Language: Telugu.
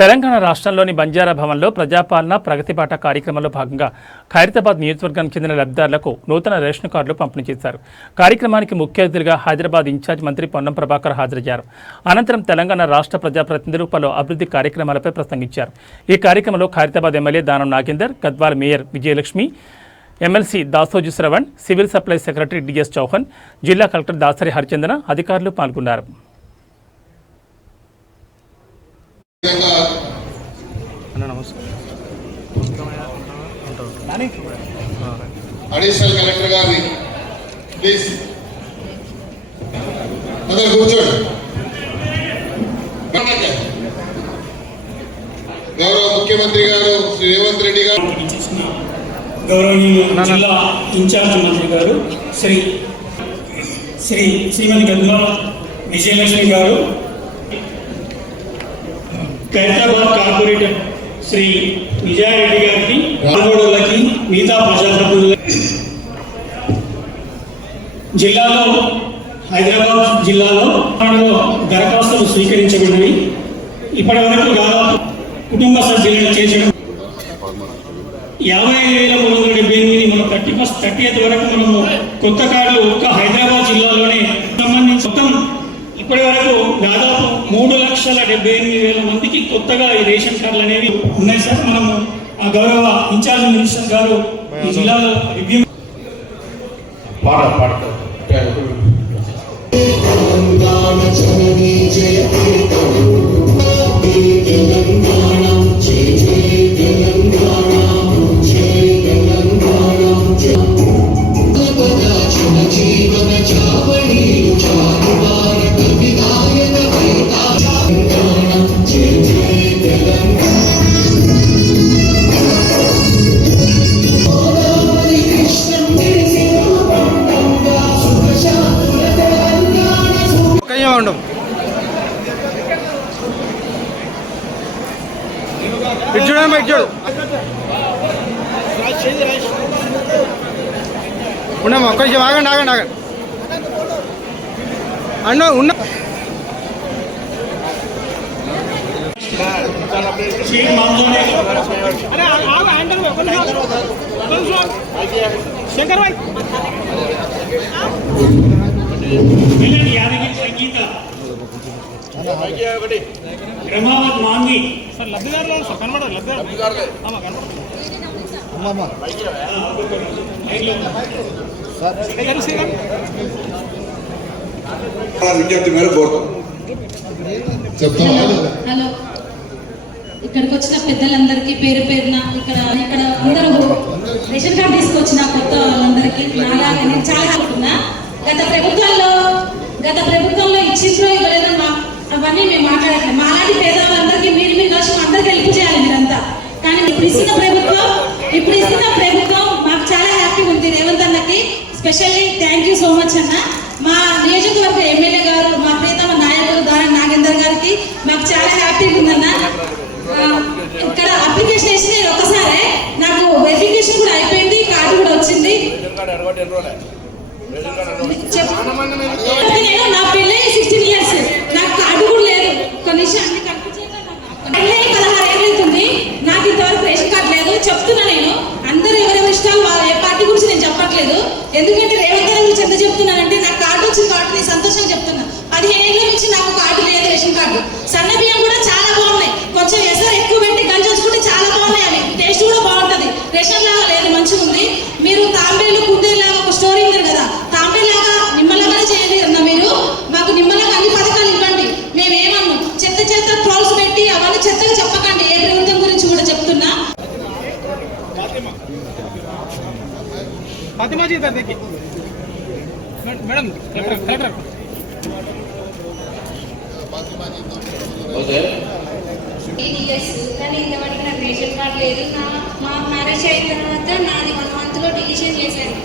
తెలంగాణ రాష్ట్రంలోని బంజారా భవన్లో ప్రజాపాలన ప్రగతిబాట కార్యక్రమంలో భాగంగా ఖైరతాబాద్ నియోజకవర్గానికి చెందిన లబ్ధిదారులకు నూతన రేషన్ కార్డులు పంపిణీ చేశారు. కార్యక్రమానికి ముఖ్య అతిథిగా హైదరాబాద్ ఇన్ఛార్జ్ మంత్రి పొన్నం ప్రభాకర్ హాజరయ్యారు. అనంతరం తెలంగాణ రాష్ట్ర ప్రజాప్రతినిధులు పలు అభివృద్ధి కార్యక్రమాలపై ప్రసంగించారు. ఈ కార్యక్రమంలో Khairatabad MLA Danam Nagender, Gadwal mayor Vijayalakshmi, MLC Dasoju Sravan, civil supply secretary DS Chauhan, జిల్లా కలెక్టర్ దాసరి హరిచందన అధికారులు పాల్గొన్నారు. అడిషనల్ కలెక్టర్ గారిని ప్లీజ్ అందరూ కూర్చోండి. గౌరవ ముఖ్యమంత్రి గారు శ్రీ రేవంత్ రెడ్డి గారు, గౌరవనీయ జిల్లా ఇన్ఛార్జ్ మంత్రి గారు శ్రీమతి గద్వాల విజయలక్ష్మి గారు, ఖైరతాబాద్ కార్పొరేటర్ శ్రీ విజయారెడ్డి గారికి, రామగోడలకి, మిగతా ప్రజాప్రతినిధులకి, జిల్లాలో హైదరాబాద్ జిల్లాలో దరఖాస్తులు స్వీకరించబడినవి. ఇప్పటి వరకు దాదాపు కుటుంబ సభ్యులను చేర్చడం 55,378 మనం 30th వరకు మనము కొత్త కార్డులు ఒక్క హైదరాబాద్ జిల్లాలోనే సంబంధించి మొత్తం ఇప్పటి వరకు దాదాపు 3,78,000 మందికి కొత్తగా ఈ రేషన్ కార్డులు అనేవి ఉన్నాయి సార్. మనము ఆ గౌరవ ఇన్ఛార్జ్ మినిస్టర్ గారు ఈ జిల్లాలో రివ్యూ ఉండమ్మా ఒక్క నిమిషం ఆగండి అన్న ఉన్న యాదగిరి సంగీత రమావత్ మాంగి సార్ లబ్ధిదారులు సార్ కనబడదు. విజ్ఞప్తి మేరకు హలో, ఇక్కడికి వచ్చిన పెద్దలందరికీ పేరు పేరున ఇక్కడ అందరూ రేషన్ కార్డు తీసుకొచ్చిన కొత్త వాళ్ళందరికీ నాలాగా నేను చాలా అనుకున్నా. గత ప్రభుత్వంలో ఇచ్చిండ్రో ఇవ్వలేదో అవన్నీ మేము మాట్లాడట్లేదు. మాలాంటి పేదవాళ్ళందరికీ మీరు కలిసి అందరికీ హెల్ప్ చేయాలి మీరంతా. కానీ ఇప్పుడు ఇస్తున్న ప్రభుత్వం మాకు చాలా హ్యాపీగా ఉంది. రేవంత్ అన్నకి specially thank you so much అన్న. మా నియోజకవర్గ ఎమ్మెల్యే గారు, మా ప్రియతమ నాయకులు దానం నాగేందర్ గారికి మాకు చాలా హ్యాపీగా ఉందన్న. ఇక్కడ అప్లికేషన్ వేసి ఒకసారి నాకు వెరిఫికేషన్ కూడా అయిపోయింది, కార్డు కూడా వచ్చింది. నా పెళ్ళి 16 years, నాకు కార్డు కూడా లేదు. కొన్ని విషయాన్ని పెళ్ళి 16 ఏళ్ళు అవుతుంది, నాకు ఇంతవరకు రేషన్ కార్డు లేదు. చెప్తున్నా నేను, అందరూ ఎవరెవరి ఇష్టాలు ఏ పార్టీ గురించి నేను చెప్పట్లేదు. ఎందుకంటే రేవంత్ గారి గురించి ఎంత చెప్తున్నానంటే, నాకు కార్డు వచ్చింది కాబట్టి నేను సంతోషంగా చెప్తున్నా. 15 ఏళ్ళ నుంచి నాకు కార్డు లేదు, రేషన్ కార్డు. సన్న బియ్యం కూడా చాలా బాగున్నాయి, కొంచెం ఎసరు ఎక్కువ పెట్టి గంజొచ్చుకుంటే చాలా బాగున్నాయి. అవి టేస్ట్ కూడా బాగుంటుంది, రేషన్ లాగా లేదు, మంచిగా ఉంది. మీరు తాంబేలు కుందేలాగా ఒక స్టోరీ ఉంది కదా, తాంబేలాగా నిమ్మలాగానే చేయాలి అన్న. మీరు మాకు నిమ్మలాగా అన్ని పథకాలు ఇవ్వండి. మేమేమన్నాం, చెత్త ట్రోల్స్ పెట్టి అవన్నీ చెత్తగా చెప్పకండి. ఏ ప్రభుత్వం గురించి కూడా చెప్తున్నా. కానీ ఇంతవరకు నాకు రేషన్ కార్డు లేదు. మా మ్యారేజ్ అయిన తర్వాత నాది 1 month లో డిలీషన్ చేశాను.